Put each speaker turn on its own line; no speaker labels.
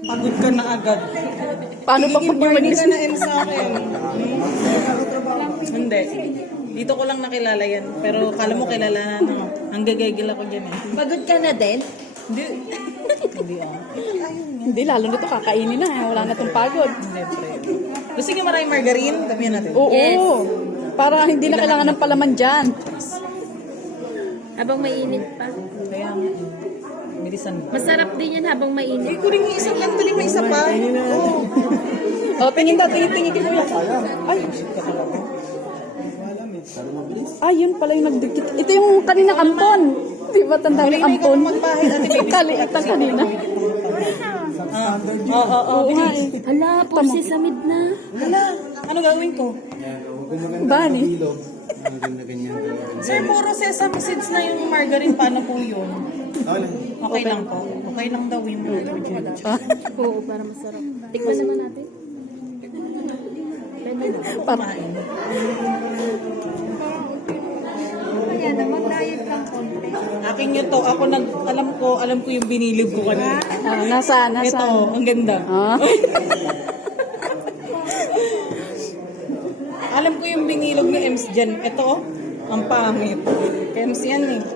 Pagod ka na agad.
Paano pa pag yung
Hindi
mag-miss
ka na M sa akin. Hindi. Dito ko lang nakilala yan. Pero kala mo kilala na no. Ang gagagil ako dyan eh.
Pagod ka na din?
Hindi. Hindi ah.
Hindi, lalo nito kakainin na. Wala na itong pagod.
Hindi, pre. Gusto niyo maraming margarine? Damihan natin.
Oo.
Yes.
Para hindi na kailangan ng palaman dyan.
Habang mainit pa.
Kaya, bilisan mo.
Masarap din yan habang mainit.
Kunin yung isang lang, tuloy may isa pa. Oo.
O, tingin daw, tingin kay kuya. Ay. Ay, yun pala yung nagdikit. Ito yung kanina ampon. Di ba tanda yung ampon? Kaliit ang kanina.
Oo,
nga eh.
Hala, por sesamid na.
Hala, ano gagawin ko?
Bani.
Sir, puro sesame seeds na yung margarine. Paano po yun? Okay lang po. Okay lang daw yung
Oo, para masarap. Tikman naman natin.
Kumain.
Ayan, naman diet lang konti.
Akin yun to. Ako alam ko yung binilib ko kanina.
Nasaan?
Ito, ang ganda.
Ah?
Alam ko yung binilog ni Ems dyan. Ito, ang pangit. Ems yan eh.